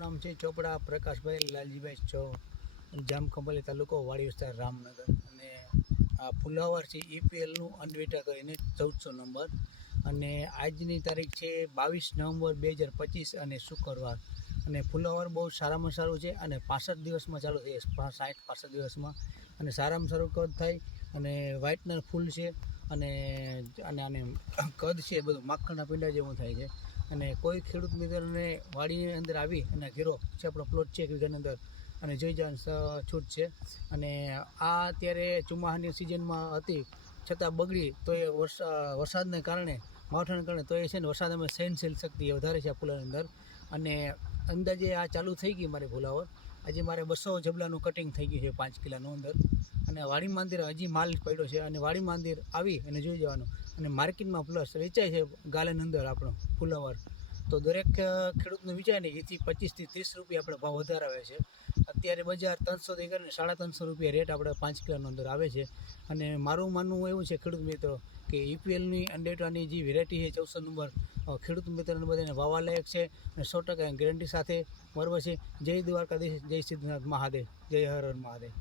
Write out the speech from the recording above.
નામ છે ચોપડા પ્રકાશભાઈ લાલજીભાઈ ચૌ, જામખંભાળી તાલુકો, વાડી વિસ્તાર, રામનગર. અને આ ફુલાવર છે EPLનું અનવેટા કરીને 1400 નંબર. અને આજની તારીખ છે 22 નવેમ્બર 2025 અને શુક્રવાર. અને ફુલાવર બહુ સારામાં સારું છે અને 65 દિવસમાં ચાલુ થઈ જશે, 60-65 દિવસમાં. અને સારામાં સારું કદ થાય અને વ્હાઇટનર ફૂલ છે. અને આને કદ છે બધું માખણના પીંડા જેવું થાય છે. અને કોઈ ખેડૂત મિત્રને વાડીની અંદર આવી અને ઘેરો છે, આપણો પ્લોટ છે એક વીઘાની અંદર, અને જોઈ જવાની છૂટ છે. અને આ અત્યારે ચોમાસાની સિઝનમાં હતી છતાં બગડી, તો એ વરસાદને કારણે, માવઠાને કારણે, તો એ છે ને વરસાદમાં સહનશીલ શક્તિ વધારે છે આ ફૂલાની અંદર. અને અંદાજે આ ચાલુ થઈ ગઈ મારી ફુલાવર. આજે મારે 200 જબલાનું કટિંગ થઈ ગયું છે 5 કિલોનું અંદર. અને વાડીમાં અંદર હજી માલ પડ્યો છે અને વાડીમાં અંદર આવી અને જોઈ જવાનું. અને માર્કેટમાં પ્લસ વેચાય છે ગાલન અંદર આપણો ફુલાવર. તો દરેક ખેડૂતને વિચારે ને એથી 25 થી 30 રૂપિયા આપણે ભાવ વધારાવે છે. અત્યારે બજાર 300 થી કરીને 350 રૂપિયા રેટ આપણે 5 કિલોની અંદર આવે છે. અને મારું માનવું એવું છે ખેડૂત મિત્રો કે EPLની અંડેટાની જે વેરાયટી છે 1400 નંબર, ખેડૂત મિત્રોને બધાને વાવા લાયક છે અને 100% ગેરંટી સાથે, બરાબર છે. જય દ્વારકાધીશ, જય સિદ્ધનાથ મહાદેવ, જય હર હર મહાદેવ.